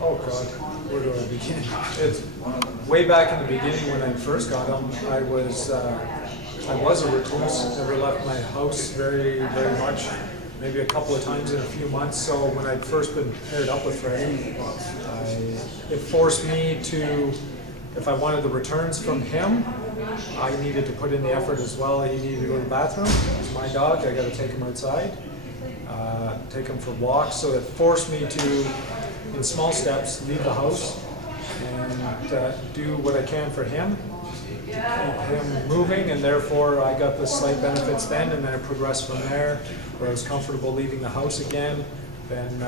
Oh God, where do I begin? It's way back in the beginning when I first got him. I was a recluse. Never left my house very much. Maybe a couple of times in a few months. So when I'd first been paired up with Freddie, it forced me to, if I wanted the returns from him, I needed to put in the effort as well. He needed to go to the bathroom. He's my dog. I got to take him outside, take him for walks. So it forced me to, in small steps, leave the house and do what I can for him, to keep him moving, and therefore I got the slight benefits then, and then it progressed from there, where I was comfortable leaving the house again, then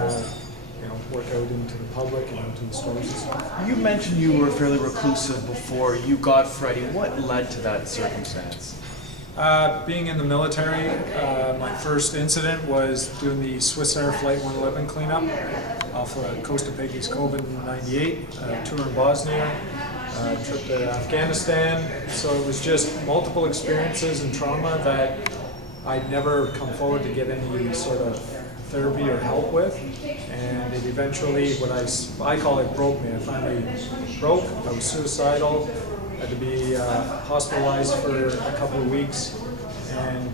work out into the public and out to the stores and stuff. You mentioned you were fairly reclusive before you got Freddie. What led to that circumstance? Being in the military, my first incident was doing the Swiss Air Flight 111 cleanup off the coast of Peggy's Cove in '98, tour in Bosnia, trip to Afghanistan. So it was just multiple experiences and trauma that I'd never come forward to get any sort of therapy or help with, and it eventually, what I call it, broke me. I finally broke. I was suicidal. Had to be hospitalized for a couple of weeks, and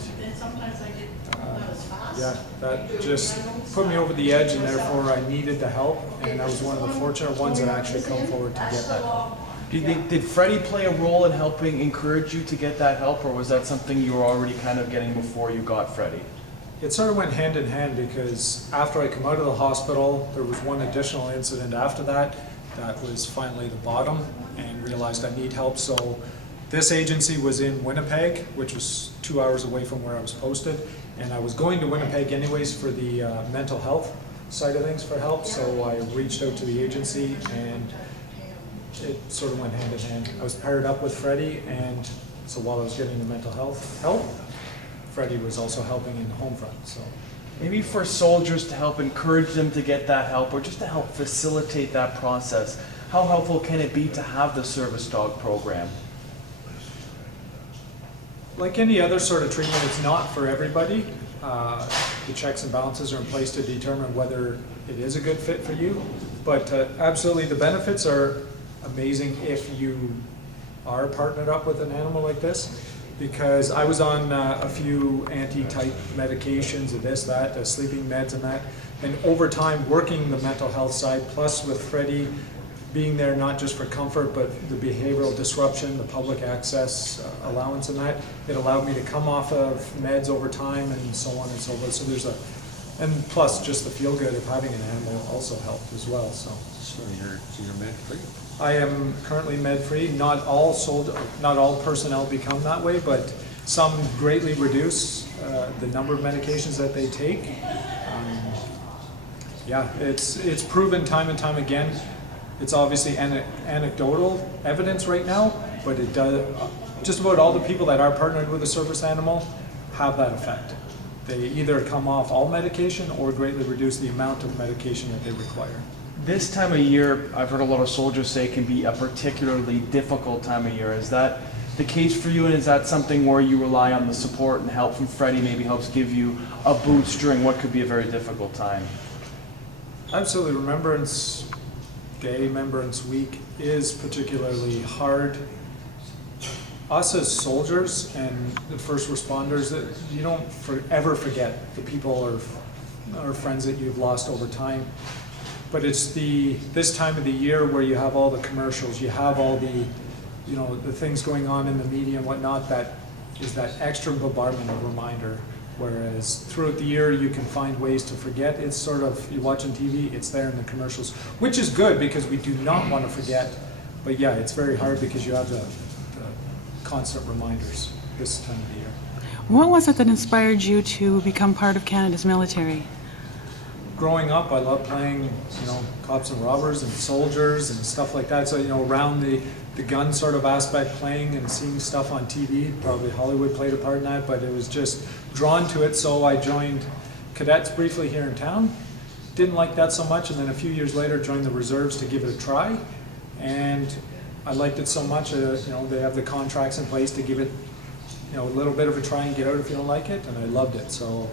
that just put me over the edge, and therefore I needed the help, and I was one of the fortunate ones that actually come forward to get that help. Did Freddie play a role in helping encourage you to get that help, or was that something you were already kind of getting before you got Freddie? It sort of went hand in hand, because after I come out of the hospital, there was one additional incident after that was finally the bottom, and realized I need help. So this agency was in Winnipeg, which was 2 hours away from where I was posted, and I was going to Winnipeg anyways for the mental health side of things for help. So I reached out to the agency, and it sort of went hand in hand. I was paired up with Freddie, and so while I was getting the mental health help, Freddie was also helping in the home front. So maybe for soldiers to help encourage them to get that help, or just to help facilitate that process, how helpful can it be to have the service dog program? Like any other sort of treatment, it's not for everybody. The checks and balances are in place to determine whether it is a good fit for you. But absolutely, the benefits are amazing if you are partnered up with an animal like this. Because I was on a few anti-type medications and this, that, sleeping meds and that. And over time, working the mental health side, plus with Freddie being there not just for comfort, but the behavioral disruption, the public access allowance and that, it allowed me to come off of meds over time and so on and so forth. So and plus just the feel good of having an animal also helped as well. So you're med free. I am currently med-free. Not all personnel become that way, but some greatly reduce the number of medications that they take. It's proven time and time again. It's obviously anecdotal evidence right now, but it does. Just about all the people that are partnered with a service animal have that effect. They either come off all medication or greatly reduce the amount of medication that they require. This time of year, I've heard a lot of soldiers say, can be a particularly difficult time of year. Is that the case for you, and is that something where you rely on the support and help from Freddie, maybe helps give you a boost during what could be a very difficult time? Absolutely. Gay Remembrance Week is particularly hard. Us as soldiers and the first responders, that you don't ever forget the people or friends that you've lost over time. But it's this time of the year where you have all the commercials, you have all the things going on in the media and whatnot, that is that extra bombardment of reminder. Whereas throughout the year you can find ways to forget. It's sort of, you're watching TV, it's there in the commercials, which is good because we do not want to forget. But yeah, it's very hard because you have the constant reminders this time of the year. What was it that inspired you to become part of Canada's military? Growing up, I loved playing, cops and robbers and soldiers and stuff like that. So, around the gun sort of aspect, playing and seeing stuff on TV, probably Hollywood played a part in that, but it was just drawn to it. So I joined cadets briefly here in town. Didn't like that so much, and then a few years later joined the reserves to give it a try. And I liked it so much, they have the contracts in place to give it, a little bit of a try and get out if you don't like it, and I loved it. So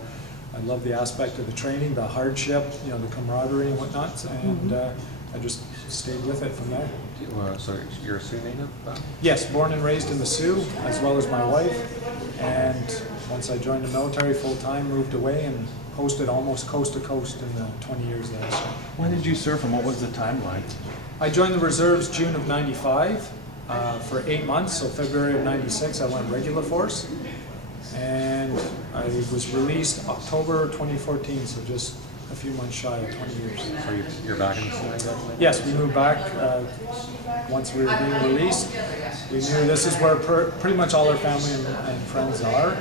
I love the aspect of the training, the hardship, the camaraderie and whatnot, and I just stayed with it from there. So you're a Sioux native? Yes, born and raised in the Sioux, as well as my wife. And once I joined the military full-time, moved away and posted almost coast to coast in the 20 years there. So When did you serve and what was the timeline? I joined the reserves June of '95 for 8 months. So February of '96, I went regular force. And I was released October 2014, so just a few months shy of 20 years. So you're back in the Sioux, I guess? Yes, we moved back once we were being released. We knew this is where pretty much all our family and friends are.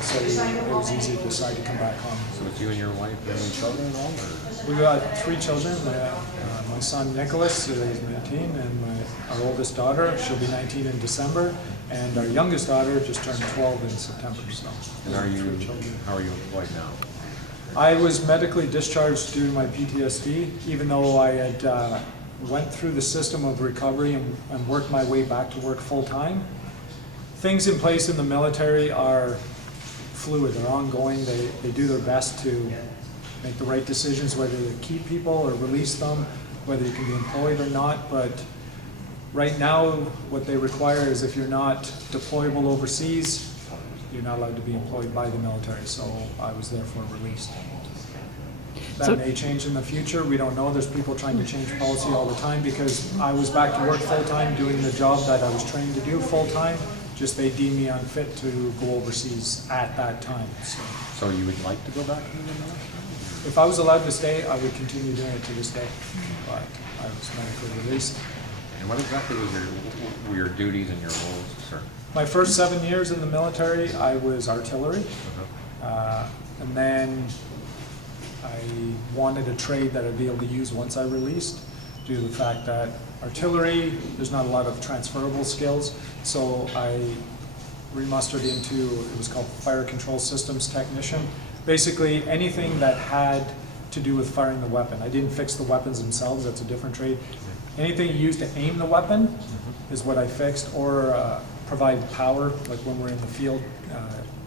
So it was easy to decide to come back home. So it's you and your wife and children and all? Or? We got 3 children. My son Nicholas is 19, and our oldest daughter, she'll be 19 in December, and our youngest daughter just turned 12 in September. So, And how are you employed now? I was medically discharged due to my PTSD, even though I had went through the system of recovery and worked my way back to work full time. Things in place in the military are fluid, they're ongoing, they do their best to make the right decisions, whether to keep people or release them, whether you can be employed or not. But right now, what they require is if you're not deployable overseas, you're not allowed to be employed by the military, so I was therefore released. That may change in the future, we don't know. There's people trying to change policy all the time because I was back to work full-time doing the job that I was trained to do full-time, just they deemed me unfit to go overseas at that time. So you would like to go back into the military? If I was allowed to stay, I would continue doing it to this day, but I was medically released. And what exactly were your duties and your roles, sir? My first 7 years in the military, I was artillery. And then I wanted a trade that I'd be able to use once I released, due to the fact that artillery, there's not a lot of transferable skills. So I remustered into, it was called Fire Control Systems Technician. Basically anything that had to do with firing the weapon. I didn't fix the weapons themselves, that's a different trade. Anything you use to aim the weapon is what I fixed, or provide power, like when we're in the field,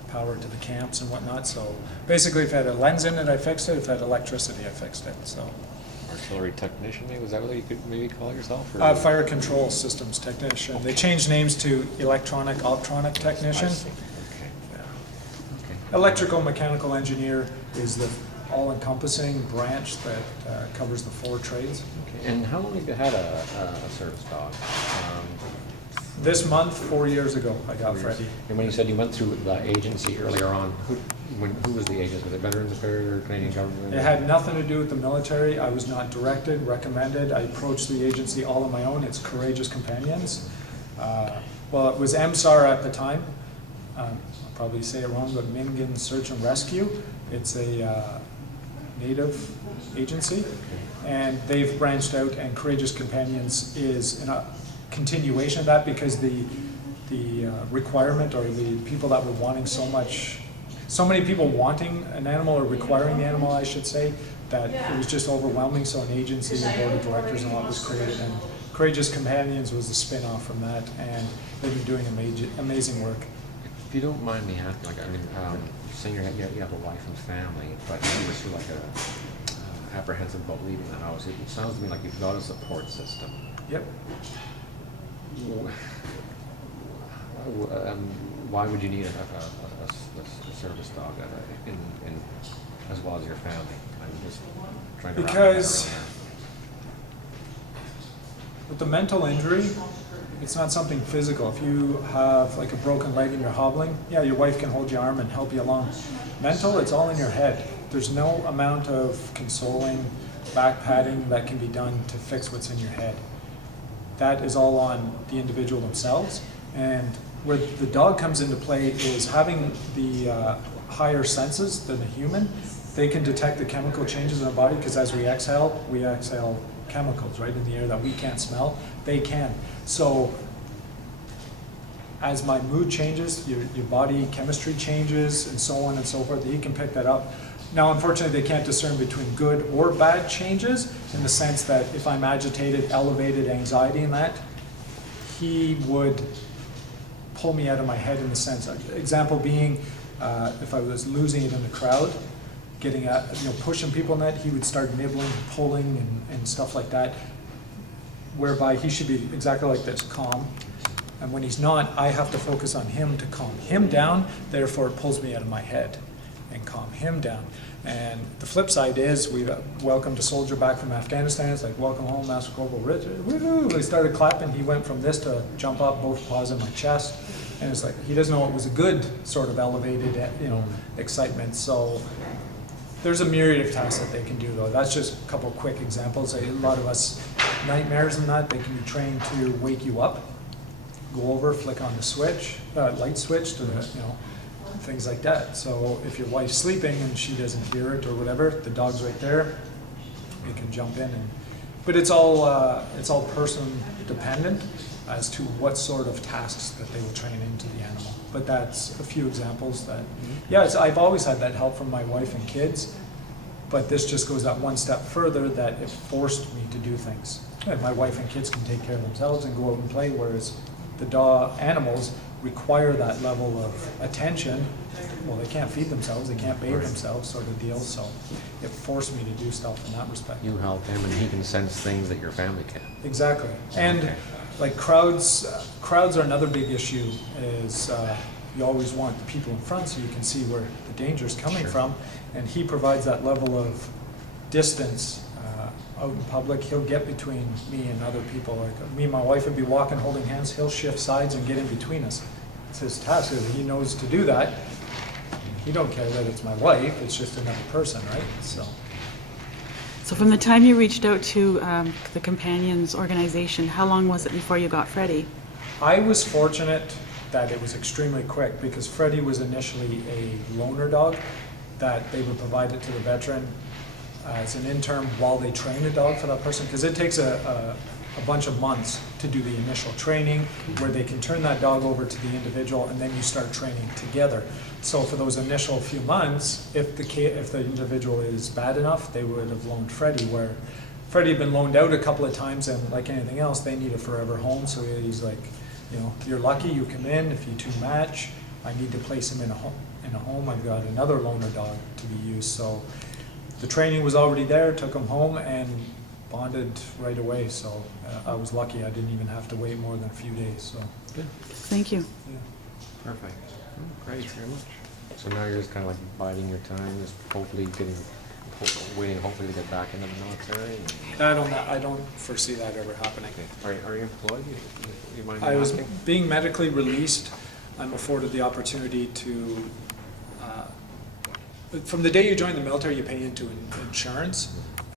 power to the camps and whatnot. So basically if it had a lens in it, I fixed it. If it had electricity, I fixed it. So Artillery technician, maybe? Was that what you could maybe call yourself? Or? Fire Control Systems Technician. They changed names to Electronic Technician. I see. Okay. Yeah. Okay. Electrical Mechanical Engineer is the all-encompassing branch that covers the 4 trades. Okay. And how long have you had a service dog? This month, 4 years ago, I got 4 years. Freddie. And when you said you went through the agency earlier on, who was the agency? Was it Veterans Affairs or Canadian government? It had nothing to do with the military. I was not directed, recommended. I approached the agency all on my own. It's Courageous Companions. Well, it was MSAR at the time. I'll probably say it wrong, but Mingan Search and Rescue. It's a Native agency, and they've branched out, and Courageous Companions is in a continuation of that, because the requirement, or the people that were wanting so many people wanting an animal, or requiring the animal, I should say, that it was just overwhelming. So an agency, a board of directors and all was created, and Courageous Companions was the spin-off from that, and they've been doing amazing work. If you don't mind me asking, like, I mean, saying you have a wife and family, but you were sort of like apprehensive about leaving the house. It sounds to me like you've got a support system. Yep. Why would you need a service dog as well as your family? I'm just trying to wrap my head Because around with the mental injury, it's not something physical. If you have like a broken leg and you're hobbling, yeah, your wife can hold your arm and help you along. Mental, it's all in your head. There's no amount of consoling, back patting that can be done to fix what's in your head. That is all on the individual themselves. And where the dog comes into play is having the higher senses than the human. They can detect the chemical changes in our body, because as we exhale chemicals right in the air that we can't smell. They can. So as my mood changes, your body chemistry changes, and so on and so forth, he can pick that up. Now, unfortunately, they can't discern between good or bad changes, in the sense that if I'm agitated, elevated anxiety in that, he would pull me out of my head, in the sense, example being, if I was losing it in the crowd, getting at, pushing people in that, he would start nibbling, pulling, and stuff like that, whereby he should be exactly like this, calm. And when he's not, I have to focus on him to calm him down, therefore it pulls me out of my head and calm him down. And the flip side is, we welcomed a soldier back from Afghanistan. It's like, welcome home, Master Corporal Richard. Woo-hoo! They started clapping. He went from this to jump up, both paws in my chest. And it's like, he doesn't know it was a good sort of elevated, excitement. So there's a myriad of tasks that they can do, though. That's just a couple of quick examples. A lot of us, nightmares and that, they can be trained to wake you up, go over, flick on the switch, light switch to the, things like that. So if your wife's sleeping and she doesn't hear it or whatever, the dog's right there. You can jump in, but it's all person dependent as to what sort of tasks that they will train into the animal. But that's a few examples that, I've always had that help from my wife and kids, but this just goes that one step further, that it forced me to do things. And my wife and kids can take care of themselves and go out and play, whereas the animals require that level of attention. Well, they can't feed themselves, they can't bathe themselves, sort of deal. So it forced me to do stuff in that respect. You help him, and he can sense things that your family can't. Exactly. And like crowds are another big issue. Is you always want the people in front so you can see where the danger is coming from, and he provides that level of distance. Out in public, he'll get between me and other people. Like me and my wife would be walking, holding hands. He'll shift sides and get in between us. It's his task. He knows to do that. He don't care that it's my wife. It's just another person, right? So from the time you reached out to the Companions organization, how long was it before you got Freddie? I was fortunate that it was extremely quick, because Freddie was initially a loaner dog that they would provide it to the veteran as an interim while they train the dog for that person, because it takes a bunch of months to do the initial training where they can turn that dog over to the individual, and then you start training together. So for those initial few months, if the individual is bad enough, they would have loaned Freddie, where Freddie had been loaned out a couple of times, and like anything else, they need a forever home. So he's like, you're lucky, you come in. If you two match, I need to place him in a home. I've got another loaner dog to be used. So the training was already there, took him home and bonded right away. So I was lucky. I didn't even have to wait more than a few days. So Good. Thank you. yeah. Perfect. Great, very much. So now you're just kind of like biding your time, just waiting hopefully to get back into the military? I don't foresee that ever happening. Okay. Are you employed? You mind me I was asking? being medically released. I'm afforded the opportunity to, from the day you join the military, you pay into insurance.